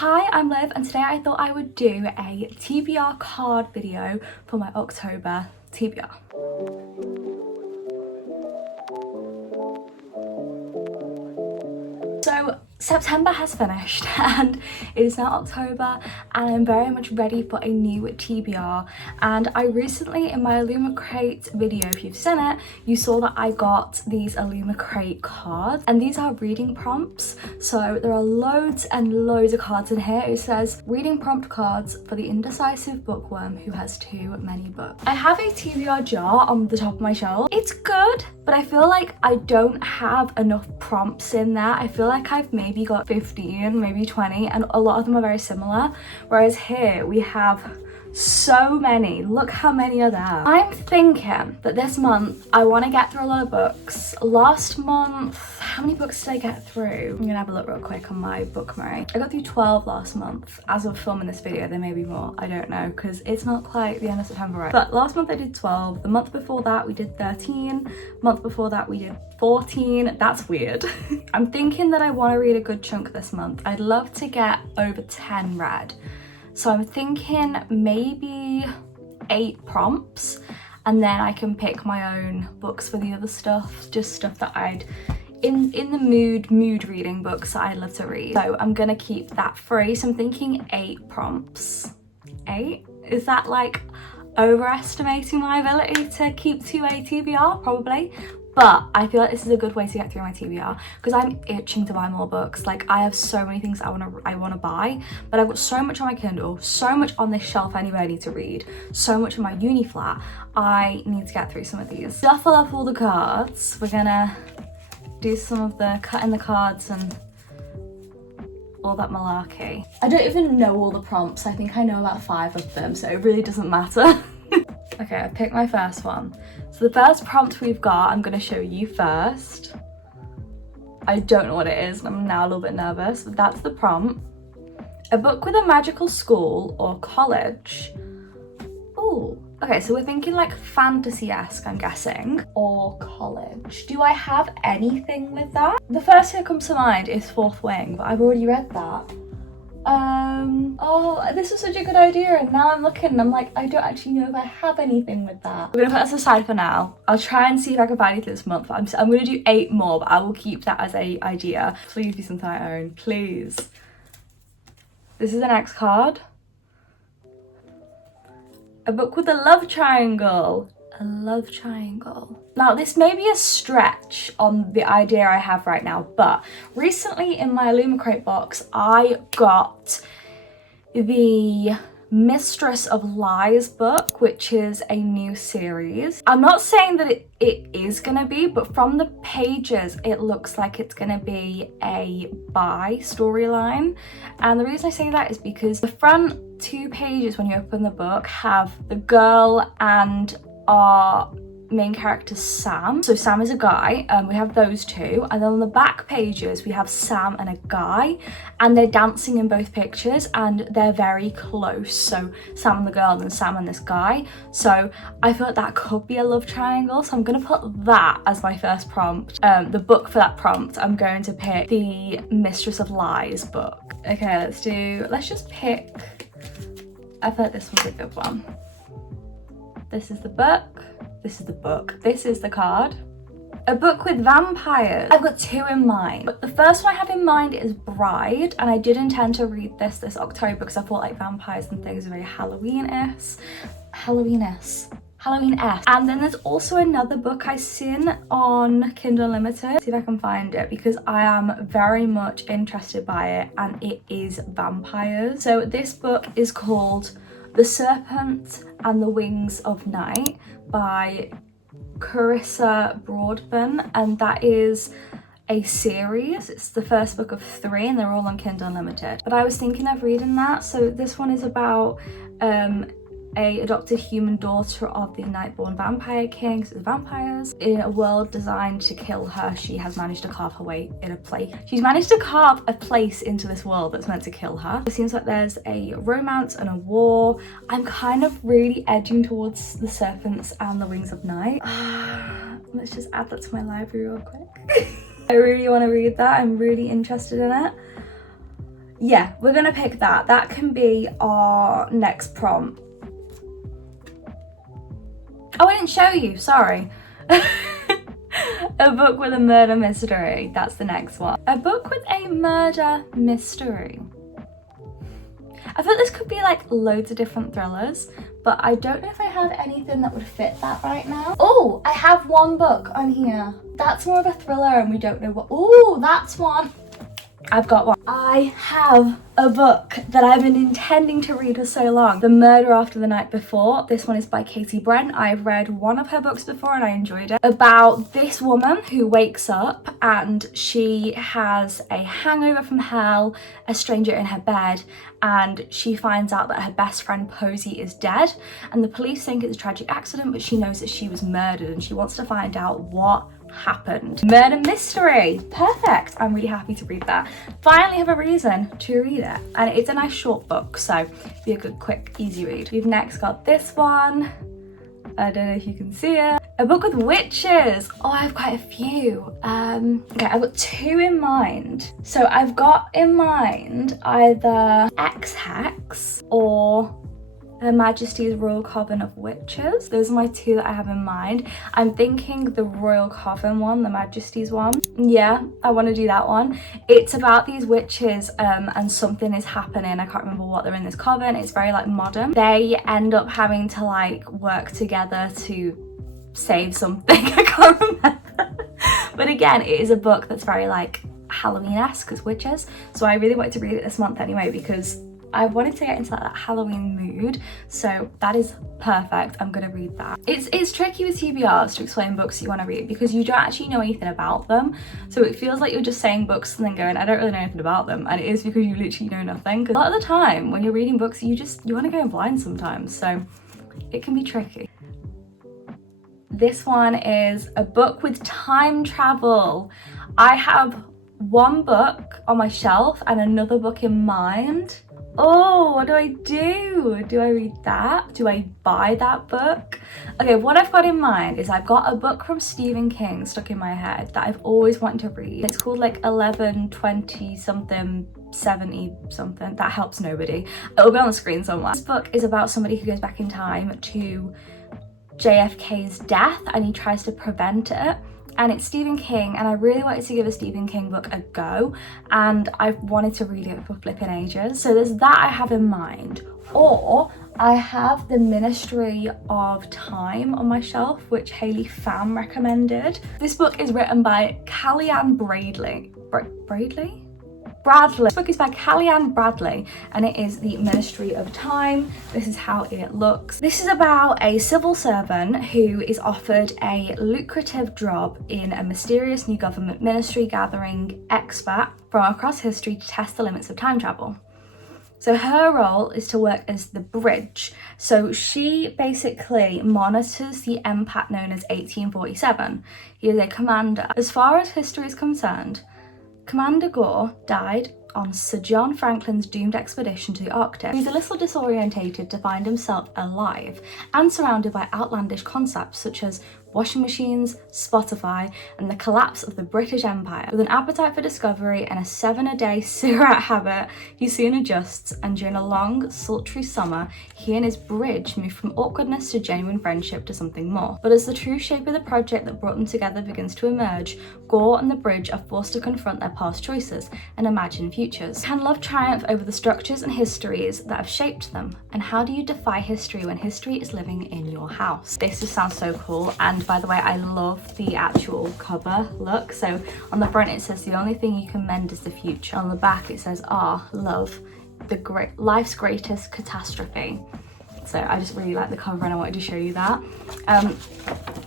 Hi, I'm Liv, and today I thought I would do a TBR card video for my October TBR. So September has finished and it is now October, and I'm very much ready for a new TBR. And I recently, in my Illumicrate video, if you've seen it, you saw that I got these Illumicrate cards, and these are reading prompts. So there are loads and loads of cards in here. It says reading prompt cards for the indecisive bookworm who has too many books. I have a TBR jar on the top of my shelf. It's good, but I feel like I don't have enough prompts in there. I feel like I've maybe got 15, maybe 20, and a lot of them are very similar. Whereas here we have so many. Look how many are there. I'm thinking that this month I want to get through a lot of books. Last month, how many books did I get through? I'm gonna have a look real quick on my bookmark. I got through 12 last month. As of filming this video, there may be more. I don't know, because it's not quite the end of September, right? But last month I did 12. The month before that we did 13. Month before that we did 14. That's weird. I'm thinking that I want to read a good chunk this month. I'd love to get over 10 read. So I'm thinking maybe 8 prompts, and then I can pick my own books for the other stuff, just stuff that I'd in the mood reading books that I'd love to read. So I'm gonna keep that free. So I'm thinking 8 prompts. 8? Is that like overestimating my ability to keep to a TBR? Probably. But I feel like this is a good way to get through my TBR, because I'm itching to buy more books. Like, I have so many things I want to buy, but I've got so much on my Kindle, so much on this shelf anyway I need to read, so much in my uni flat. I need to get through some of these. Shuffle up all the cards. We're gonna do some of the cutting the cards and all that malarkey. I don't even know all the prompts. I think I know about 5 of them, so it really doesn't matter. Okay, I picked my first one. So the first prompt we've got, I'm gonna show you first. I don't know what it is, and I'm now a little bit nervous, but that's the prompt. A book with a magical school or college. Ooh, okay, so we're thinking like fantasy-esque, I'm guessing, or college. Do I have anything with that? The first thing that comes to mind is Fourth Wing, but I've already read that. Oh, this is such a good idea, and now I'm looking and I'm like, I don't actually know if I have anything with that. We're gonna put this aside for now. I'll try and see if I can find anything this month. I'm gonna do 8 more, but I will keep that as a idea. Please be something I own, please. This is the next card. A book with a love triangle. A love triangle. Now, this may be a stretch on the idea I have right now, but recently in my Illumicrate box, I got the Mistress of Lies book, which is a new series. I'm not saying that it is gonna be, but from the pages, it looks like it's gonna be a bi storyline. And the reason I say that is because the front 2 pages, when you open the book, have the girl and our main character Sam. So Sam is a guy, we have those 2, and then on the back pages we have Sam and a guy, and they're dancing in both pictures and they're very close. So Sam and the girl and Sam and this guy. So I feel like that could be a love triangle, so I'm gonna put that as my first prompt. The book for that prompt, I'm going to pick the Mistress of Lies book. Okay, let's just pick, I feel like this one's a good one. This is the book. This is the book. This is the card. A book with vampires. I've got 2 in mind. But the first one I have in mind is Bride, and I did intend to read this October because I thought like vampires and things are very Halloween-esque. Halloween-esque. And then there's also another book I've seen on Kindle Unlimited. See if I can find it, because I am very much interested by it, and it is vampires. So this book is called The Serpent and the Wings of Night by Carissa Broadbent, and that is a series. It's the first book of 3, and they're all on Kindle Unlimited. But I was thinking of reading that. So this one is about a adopted human daughter of the Nightborn vampire king. So the vampires in a world designed to kill her, she has managed to carve her way in a place. She's managed to carve a place into this world that's meant to kill her. It seems like there's a romance and a war. I'm kind of really edging towards The Serpents and the Wings of Night. Let's just add that to my library real quick. I really want to read that. I'm really interested in it. Yeah, we're gonna pick that. That can be our next prompt. Oh, I didn't show you, sorry. A book with a murder mystery, that's the next one. A book with a murder mystery. I thought this could be like loads of different thrillers, but I don't know if I have anything that would fit that right now. Oh, I have one book on here. That's more of a thriller and we don't know what. Oh, that's one. I've got one. I have a book that I've been intending to read for so long. The Murder After the Night Before. This one is by Katie Brent. I've read one of her books before and I enjoyed it. About this woman who wakes up and she has a hangover from hell, a stranger in her bed, and she finds out that her best friend Posey is dead, and the police think it's a tragic accident, but she knows that she was murdered and she wants to find out what happened. Murder mystery, perfect. I'm really happy to read that. Finally have a reason to read it, and it's a nice short book, so be a good, quick, easy read. We've next got this one. I don't know if you can see it. A book with witches. Oh, I have quite a few. Okay, I've got two in mind. So I've got in mind either X-Hex or Her Majesty's Royal Coven of Witches. Those are my two that I have in mind. I'm thinking the Royal Coven one, the Majesty's one. Yeah, I want to do that one. It's about these witches and something is happening. I can't remember what, they're in this coven. It's very like modern. They end up having to like work together to save something. I can't remember. But again, it is a book that's very like Halloween-esque as witches. So I really wanted to read it this month anyway because I wanted to get into that Halloween mood, so that is perfect. I'm gonna read that. It's tricky with TBRs to explain books you want to read because you don't actually know anything about them, so it feels like you're just saying books and then going, I don't really know anything about them, and it is because you literally know nothing. Because a lot of the time when you're reading books, you want to go in blind sometimes, so it can be tricky. This one is a book with time travel. I have one book on my shelf and another book in mind. Oh, what do I do? Do I read that? Do I buy that book? Okay, what I've got in mind is I've got a book from Stephen King stuck in my head that I've always wanted to read. It's called like 1120 something 70 something. That helps nobody. It'll be on the screen somewhere. This book is about somebody who goes back in time to JFK's death and he tries to prevent it. And it's Stephen King, and I really wanted to give a Stephen King book a go, and I've wanted to read it for flipping ages. So there's that I have in mind. Or I have The Ministry of Time on my shelf, which Hayley Pham recommended. This book is written by Callie-Ann Bradley. Bradley. This book is by Callie-Ann Bradley and it is The Ministry of Time. This is how it looks. This is about a civil servant who is offered a lucrative job in a mysterious new government ministry gathering expats from across history to test the limits of time travel. So her role is to work as the bridge. So she basically monitors the empath known as 1847. He is a commander. As far as history is concerned, Commander Gore died on Sir John Franklin's doomed expedition to the Arctic. He's a little disorientated to find himself alive and surrounded by outlandish concepts such as washing machines, Spotify, and the collapse of the British Empire. With an appetite for discovery and a 7-a-day cigarette habit, he soon adjusts, and during a long, sultry summer, he and his bridge move from awkwardness to genuine friendship to something more. But as the true shape of the project that brought them together begins to emerge, Gore and the bridge are forced to confront their past choices and imagine futures. Can love triumph over the structures and histories that have shaped them? And how do you defy history when history is living in your house? This just sounds so cool, and by the way, I love the actual cover look. So on the front it says, the only thing you can mend is the future. On the back it says, love, life's greatest catastrophe. So I just really like the cover and I wanted to show you that.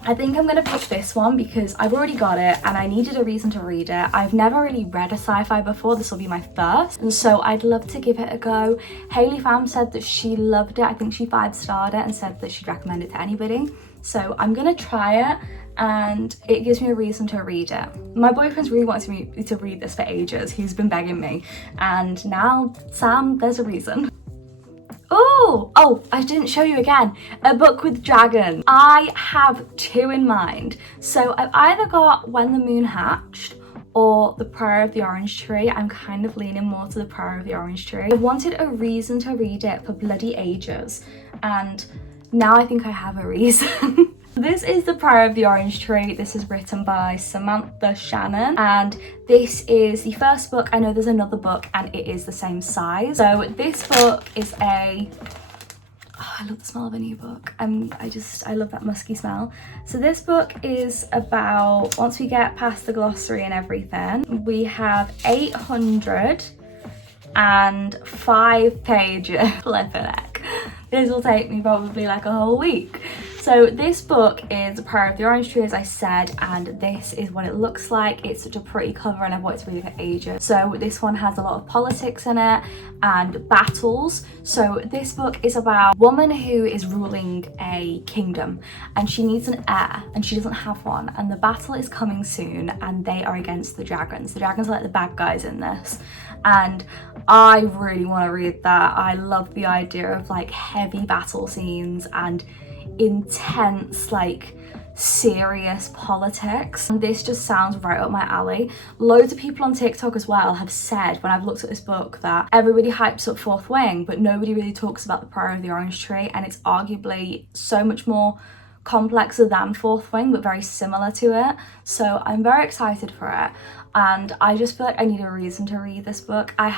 I think I'm gonna pick this one because I've already got it and I needed a reason to read it. I've never really read a sci-fi before, this will be my first, and so I'd love to give it a go. Hayley Pham said that she loved it. I think she 5-starred it and said that she'd recommend it to anybody. So I'm gonna try it and it gives me a reason to read it. My boyfriend's really wanted me to read this for ages. He's been begging me, and now, Sam, there's a reason. Oh, I didn't show you again. A book with dragons. I have two in mind. So I've either got When the Moon Hatched or The Prior of the Orange Tree. I'm kind of leaning more to The Prior of the Orange Tree. I wanted a reason to read it for bloody ages, and now I think I have a reason. This is The Prior of the Orange Tree. This is written by Samantha Shannon, and this is the first book. I know there's another book and it is the same size. So this book is a... Oh, I love the smell of a new book. I love that musky smell. So this book is about, once we get past the glossary and everything, we have 805 pages. Flippin' heck. This will take me probably like a whole week. So this book is The Prior of the Orange Tree, as I said, and this is what it looks like. It's such a pretty cover and I've wanted to read it for ages. So this one has a lot of politics in it and battles. So this book is about a woman who is ruling a kingdom and she needs an heir and she doesn't have one, and the battle is coming soon and they are against the dragons. The dragons are like the bad guys in this, and I really want to read that. I love the idea of like heavy battle scenes and intense, like serious politics, and this just sounds right up my alley. Loads of people on TikTok as well have said, when I've looked at this book, that everybody hypes up Fourth Wing but nobody really talks about The Prior of the Orange Tree, and it's arguably so much more complexer than Fourth Wing but very similar to it. So I'm very excited for it, and I just feel like I need a reason to read this book. I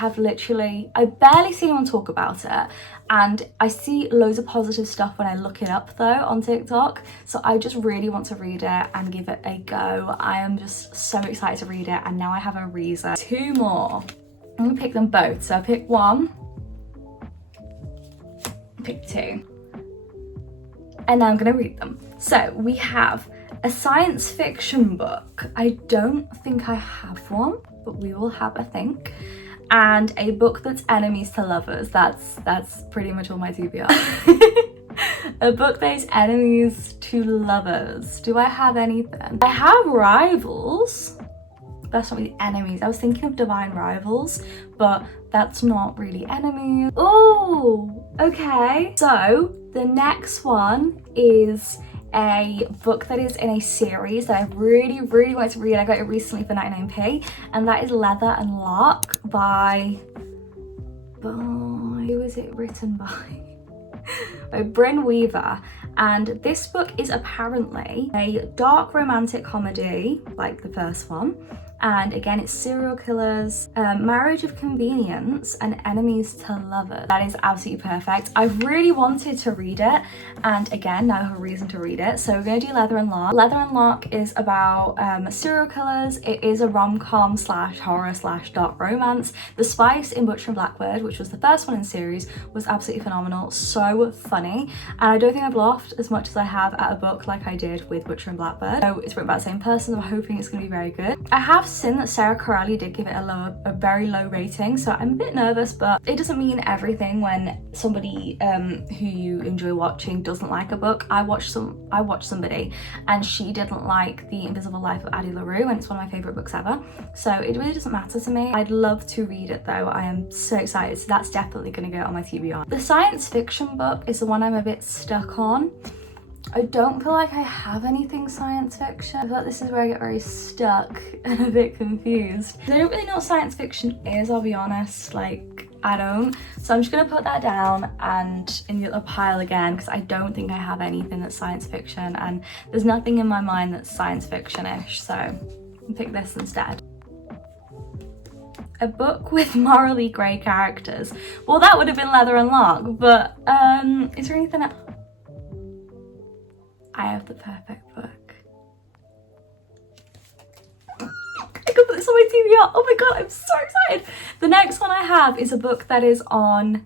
barely see anyone talk about it, and I see loads of positive stuff when I look it up though on TikTok, so I just really want to read it and give it a go. I am just so excited to read it, and now I have a reason. Two more. I'm gonna pick them both. So I pick one, pick two, and now I'm gonna read them. So we have a science fiction book. I don't think I have one, but we will have a think. And a book that's enemies to lovers. That's pretty much all my TBR. A book that is enemies to lovers. Do I have anything? I have rivals. That's not really enemies. I was thinking of Divine Rivals, but that's not really enemies. Oh, okay. So the next one is a book that is in a series that I really wanted to read. I got it recently for 99p, and that is Leather and Lock by who is it written by? By Bryn Weaver. And this book is apparently a dark romantic comedy like the first one, and again it's serial killers, marriage of convenience, and enemies to lovers. That is absolutely perfect. I've really wanted to read it, and again now I have a reason to read it. So we're going to do Leather and Lock. Leather and Lock is about serial killers. It is a rom-com slash horror slash dark romance. The spice in Butcher and Blackbird, which was the first one in the series, was absolutely phenomenal. So funny, and I don't think I've laughed as much as I have at a book like I did with Butcher and Blackbird. So it's written by the same person, so I'm hoping it's going to be very good. I have seen that Sarah Corelli did give it a very low rating, so I'm a bit nervous, but it doesn't mean everything when somebody who you enjoy watching doesn't like a book. I watched somebody and she didn't like The Invisible Life of Addie LaRue, and it's one of my favourite books ever, so it really doesn't matter to me. I'd love to read it though. I am so excited, so that's definitely going to go on my TBR. The science fiction book is the one I'm a bit stuck on. I don't feel like I have anything science fiction. I feel like this is where I get very stuck and a bit confused. I don't really know what science fiction is, I'll be honest. Like, I don't. So I'm just gonna put that down and in the other pile again, because I don't think I have anything that's science fiction, and there's nothing in my mind that's science fiction-ish, so I'll pick this instead. A book with morally grey characters. Well, that would have been Leather and Lock, but is there anything else? I have the perfect book. I can put this on my TBR. Oh my god, I'm so excited. The next one I have is a book that is on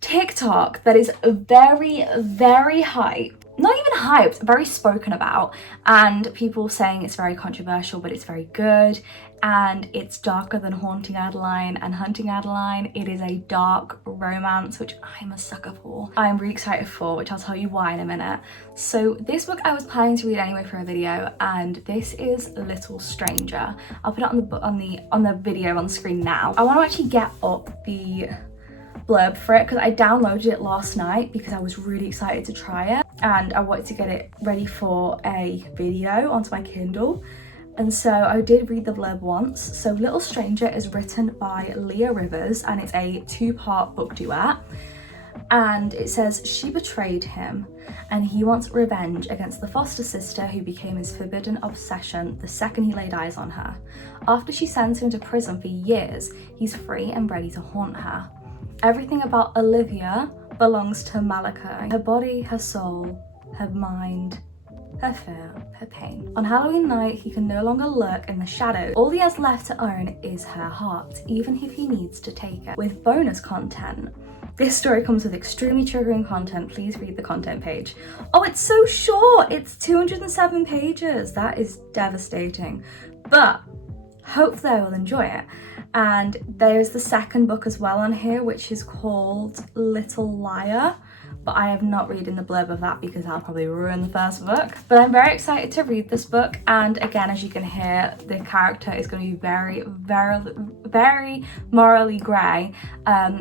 TikTok that is very hyped. Not even hyped, very spoken about, and people saying it's very controversial, but it's very good, and it's darker than Haunting Adeline and Hunting Adeline. It is a dark romance, which I'm a sucker for. I'm really excited for, which I'll tell you why in a minute. So this book I was planning to read anyway for a video, and this is Little Stranger. I'll put it on the video on the screen now. I want to actually get up the blurb for it because I downloaded it last night because I was really excited to try it, and I wanted to get it ready for a video onto my Kindle. And so I did read the blurb once. So Little Stranger is written by Leah Rivers and it's a 2-part book duet. And it says, she betrayed him and he wants revenge against the foster sister who became his forbidden obsession the second he laid eyes on her. After she sends him to prison for years, he's free and ready to haunt her. Everything about Olivia belongs to Malachi. Her body, her soul, her mind, her fear, her pain. On Halloween night, he can no longer lurk in the shadows. All he has left to own is her heart, even if he needs to take it. With bonus content. This story comes with extremely triggering content. Please read the content page. Oh, it's so short. It's 207 pages. That is devastating. But hopefully I will enjoy it. And there's the second book as well on here, which is called Little Liar. But I have not read in the blurb of that because I'll probably ruin the first book. But I'm very excited to read this book. And again, as you can hear, the character is going to be very morally grey.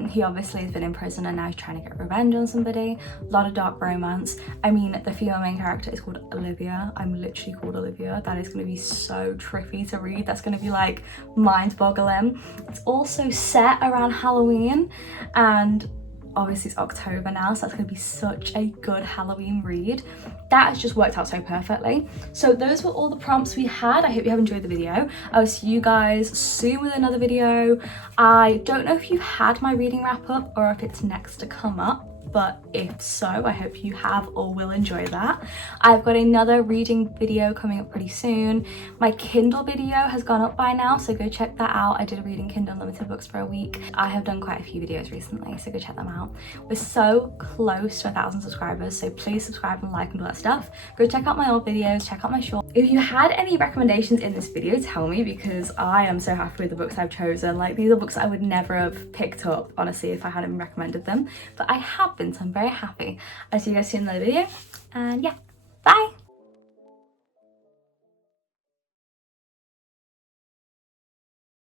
He obviously has been in prison and now he's trying to get revenge on somebody. A lot of dark romance. I mean, the female main character is called Olivia. I'm literally called Olivia. That is going to be so trippy to read. That's going to be like mind-boggling. It's also set around Halloween and obviously it's October now, so that's going to be such a good Halloween read. That has just worked out so perfectly. So those were all the prompts we had. I hope you have enjoyed the video. I will see you guys soon with another video. I don't know if you've had my reading wrap up or if it's next to come up, but if so, I hope you have or will enjoy that. I've got another reading video coming up pretty soon. My Kindle video has gone up by now, so go check that out. I did reading Kindle Unlimited books for a week. I have done quite a few videos recently, so go check them out. We're so close to 1,000 subscribers, so please subscribe and like and do that stuff. Go check out my old videos, check out my short. If you had any recommendations in this video, tell me, because I am so happy with the books I've chosen. Like, these are books I would never have picked up, honestly, if I hadn't recommended them, but I have been, so I'm very happy. I'll see you guys soon in another video, and yeah, bye!